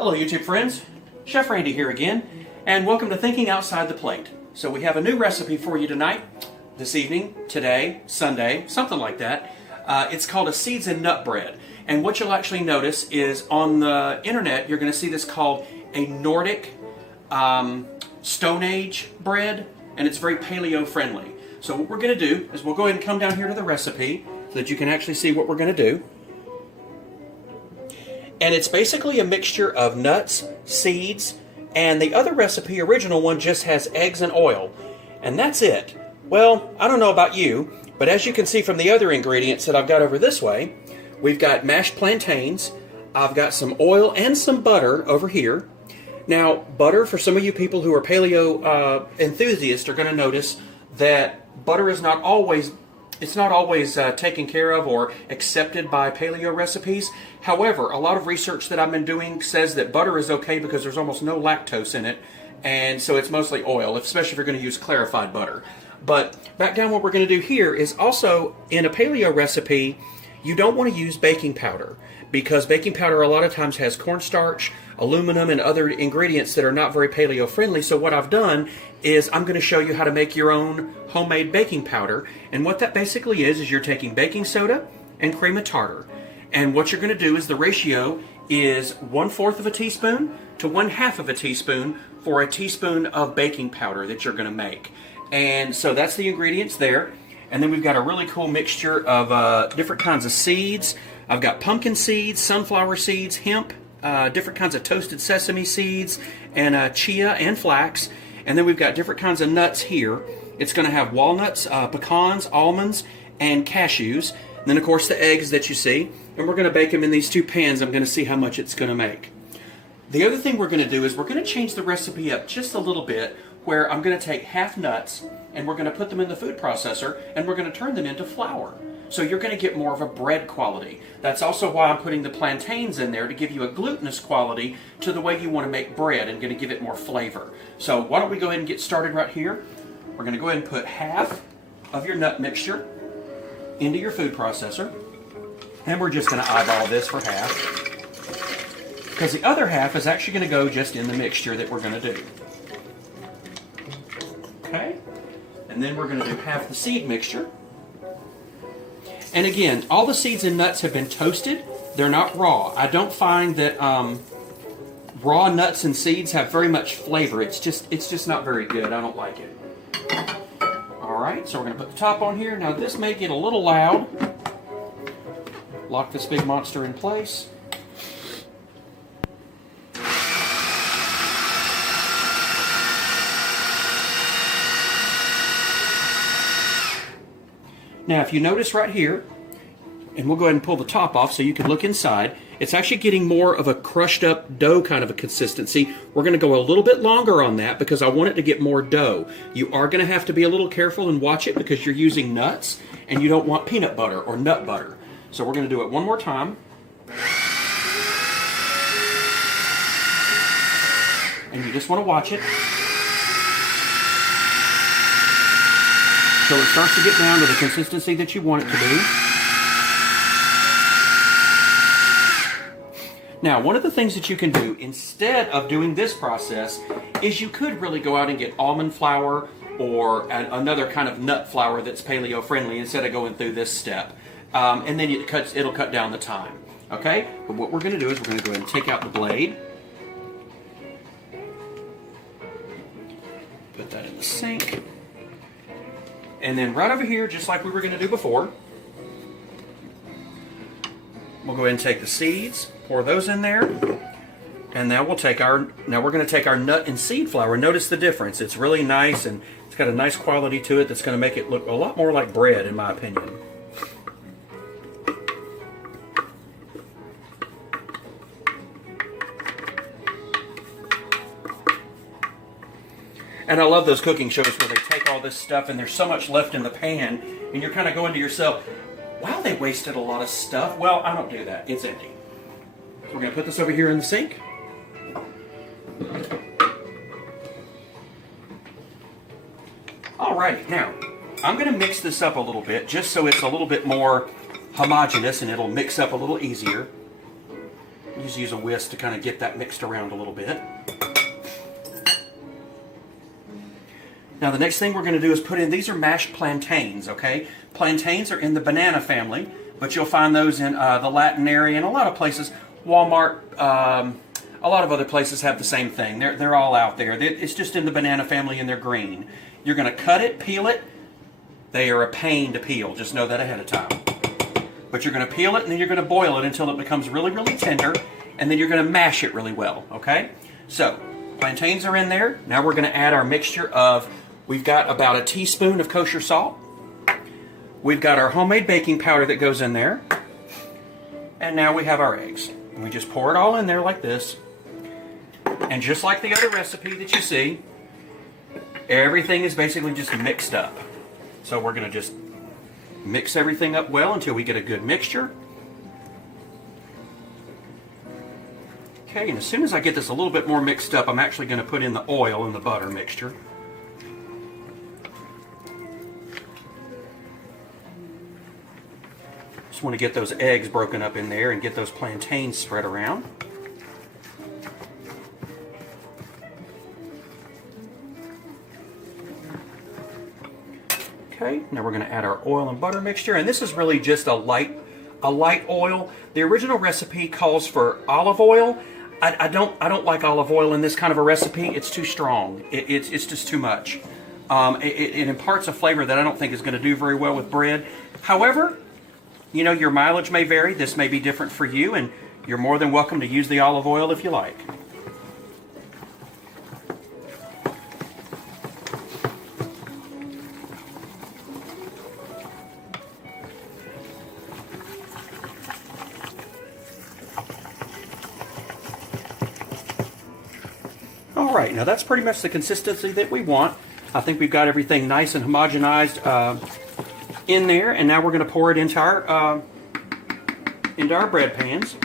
Hello YouTube friends, Chef Randy here again, and welcome to Thinking Outside the Plate. So we have a new recipe for you tonight, this evening, today, Sunday, something like that. It's called a seeds and nut bread, and what you'll actually notice is on the internet you're going to see this called a Nordic Stone Age Bread, and it's very paleo friendly. So what we're going to do is we'll go ahead and come down here to the recipe so that you can actually see what we're going to do. And it's basically a mixture of nuts, seeds, and the other recipe, original one, just has eggs and oil. And that's it. Well, I don't know about you, but as you can see from the other ingredients that I've got over this way, we've got mashed plantains, I've got some oil and some butter over here. Now, butter, for some of you people who are paleo enthusiasts, are going to notice that butter is not always taken care of or accepted by paleo recipes. However, a lot of research that I've been doing says that butter is okay because there's almost no lactose in it, and so it's mostly oil, especially if you're going to use clarified butter. But back down, what we're going to do here is also, in a paleo recipe, you don't want to use baking powder, because baking powder a lot of times has cornstarch, aluminum, and other ingredients that are not very paleo friendly. So what I've done is I'm going to show you how to make your own homemade baking powder. And what that basically is you're taking baking soda and cream of tartar. And what you're going to do is the ratio is 1/4 of a teaspoon to 1/2 of a teaspoon for a teaspoon of baking powder that you're going to make. And so that's the ingredients there. And then we've got a really cool mixture of different kinds of seeds. I've got pumpkin seeds, sunflower seeds, hemp, different kinds of toasted sesame seeds, and chia and flax. And then we've got different kinds of nuts here. It's going to have walnuts, pecans, almonds, and cashews. And then, of course, the eggs that you see. And we're going to bake them in these two pans. I'm going to see how much it's going to make. The other thing we're going to do is we're going to change the recipe up just a little bit, where I'm going to take half nuts and we're going to put them in the food processor and we're going to turn them into flour. So you're going to get more of a bread quality. That's also why I'm putting the plantains in there, to give you a glutinous quality to the way you want to make bread and going to give it more flavor. So why don't we go ahead and get started right here. We're going to go ahead and put half of your nut mixture into your food processor, and we're just going to eyeball this for half, because the other half is actually going to go just in the mixture that we're going to do. Okay, and then we're going to do half the seed mixture. And again, all the seeds and nuts have been toasted. They're not raw. I don't find that raw nuts and seeds have very much flavor. It's just not very good. I don't like it. All right, so we're going to put the top on here. Now this may get a little loud. Lock this big monster in place. Now, if you notice right here, and we'll go ahead and pull the top off so you can look inside, it's actually getting more of a crushed up dough kind of a consistency. We're going to go a little bit longer on that because I want it to get more dough. You are going to have to be a little careful and watch it because you're using nuts and you don't want peanut butter or nut butter. So we're going to do it one more time. And you just want to watch it. So it starts to get down to the consistency that you want it to be. Now, one of the things that you can do instead of doing this process is you could really go out and get almond flour or another kind of nut flour that's paleo friendly instead of going through this step. And then it'll cut down the time. Okay? But what we're going to do is we're going to go ahead and take out the blade. Put that in the sink. And then right over here, just like we were going to do before, we'll go ahead and take the seeds, pour those in there, and now we're going to take our nut and seed flour. Notice the difference. It's really nice, and it's got a nice quality to it that's going to make it look a lot more like bread, in my opinion. And I love those cooking shows where they take all this stuff and there's so much left in the pan, and you're kind of going to yourself, wow, they wasted a lot of stuff. Well, I don't do that. It's empty. So we're going to put this over here in the sink. Alrighty, now, I'm going to mix this up a little bit just so it's a little bit more homogeneous and it'll mix up a little easier. Just use a whisk to kind of get that mixed around a little bit. Now the next thing we're going to do is put in, these are mashed plantains, okay? Plantains are in the banana family, but you'll find those in the Latin area and a lot of places. Walmart, a lot of other places have the same thing. They're all out there. It's just in the banana family and they're green. You're going to cut it, peel it. They are a pain to peel. Just know that ahead of time. But you're going to peel it and then you're going to boil it until it becomes really, really tender. And then you're going to mash it really well, okay? So, plantains are in there. Now we're going to add our mixture of, we've got about a teaspoon of kosher salt. We've got our homemade baking powder that goes in there. And now we have our eggs. And we just pour it all in there like this. And just like the other recipe that you see, everything is basically just mixed up. So we're going to just mix everything up well until we get a good mixture. Okay, and as soon as I get this a little bit more mixed up, I'm actually going to put in the oil and the butter mixture. Just want to get those eggs broken up in there and get those plantains spread around. Okay, now we're going to add our oil and butter mixture, and this is really just a light oil. The original recipe calls for olive oil. I don't like olive oil in this kind of a recipe. It's too strong. It's just too much. It imparts a flavor that I don't think is going to do very well with bread. However, you know, your mileage may vary. This may be different for you, and you're more than welcome to use the olive oil if you like. Alright, now that's pretty much the consistency that we want. I think we've got everything nice and homogenized in there, and now we're going to pour it into our bread pans.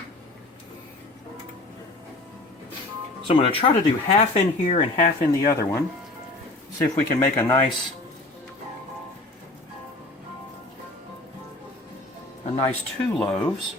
So I'm going to try to do half in here and half in the other one. See if we can make a nice two loaves.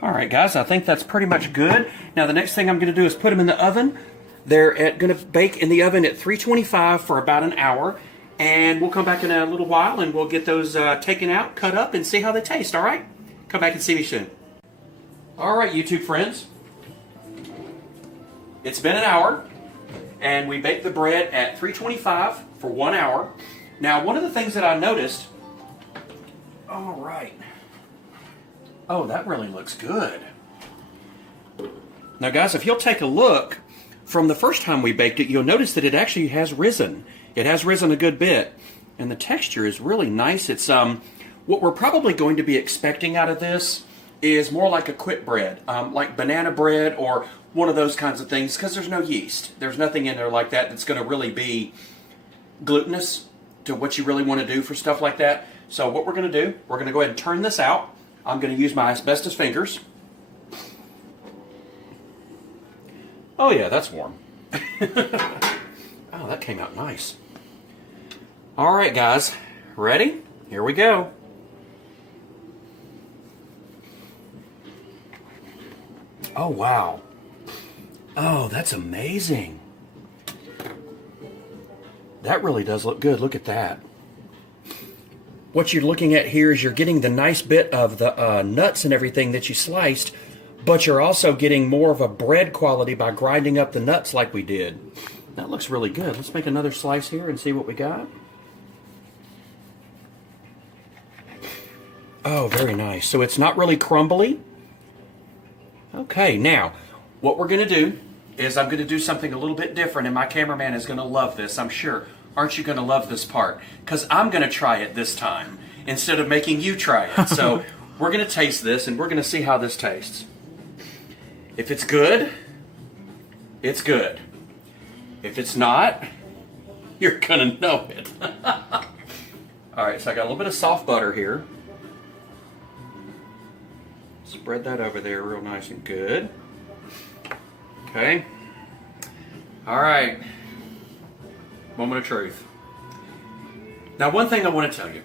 Alright guys, I think that's pretty much good. Now the next thing I'm going to do is put them in the oven. They're going to bake in the oven at 325 for about an hour. And we'll come back in a little while and we'll get those taken out, cut up, and see how they taste, alright? Come back and see me soon. Alright YouTube friends, it's been an hour and we baked the bread at 325 for 1 hour. Now one of the things that I noticed, alright, oh, that really looks good. Now guys, if you'll take a look, from the first time we baked it, you'll notice that it actually has risen. It has risen a good bit, and the texture is really nice. It's what we're probably going to be expecting out of this is more like a quick bread, like banana bread or one of those kinds of things, because there's no yeast. There's nothing in there like that that's going to really be glutinous to what you really want to do for stuff like that. So what we're going to do, we're going to go ahead and turn this out. I'm going to use my asbestos fingers. Oh yeah, that's warm. Oh, that came out nice. Alright guys, ready? Here we go. Oh wow. Oh, that's amazing. That really does look good. Look at that. What you're looking at here is you're getting the nice bit of the nuts and everything that you sliced, but you're also getting more of a bread quality by grinding up the nuts like we did. That looks really good. Let's make another slice here and see what we got. Oh, very nice. So it's not really crumbly. Okay, now, what we're going to do is I'm going to do something a little bit different, and my cameraman is going to love this, I'm sure. Aren't you going to love this part? Because I'm going to try it this time instead of making you try it. So we're going to taste this and we're going to see how this tastes. If it's good, it's good. If it's not, you're going to know it. All right, so I got a little bit of soft butter here. Spread that over there real nice and good. Okay. All right. Moment of truth. Now, one thing I want to tell you.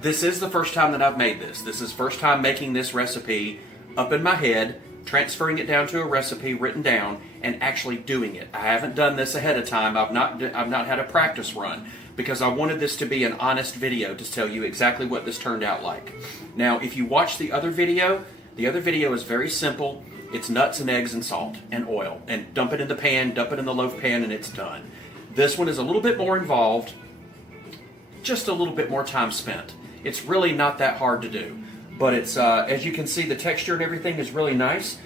This is the first time that I've made this. This is first time making this recipe up in my head, transferring it down to a recipe written down, and actually doing it. I haven't done this ahead of time. I've not had a practice run because I wanted this to be an honest video to tell you exactly what this turned out like. Now, if you watch the other video is very simple. It's nuts and eggs and salt and oil, and dump it in the pan, dump it in the loaf pan, and it's done. This one is a little bit more involved, just a little bit more time spent. It's really not that hard to do, but it's as you can see, the texture and everything is really nice.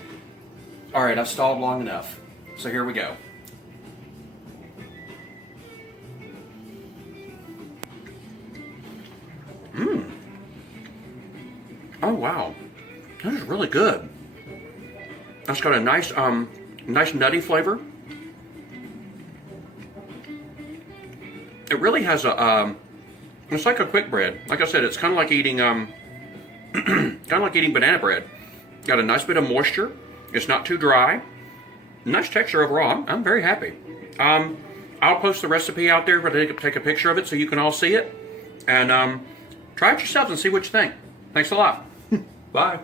All right, I've stalled long enough, so here we go. Oh wow, that is really good. That's got a nice, nice nutty flavor. It really has a, it's like a quick bread. Like I said, it's kind of like eating, kind of like eating banana bread. Got a nice bit of moisture. It's not too dry. Nice texture overall. I'm very happy. I'll post the recipe out there, but take a picture of it so you can all see it. And try it yourselves and see what you think. Thanks a lot. Bye.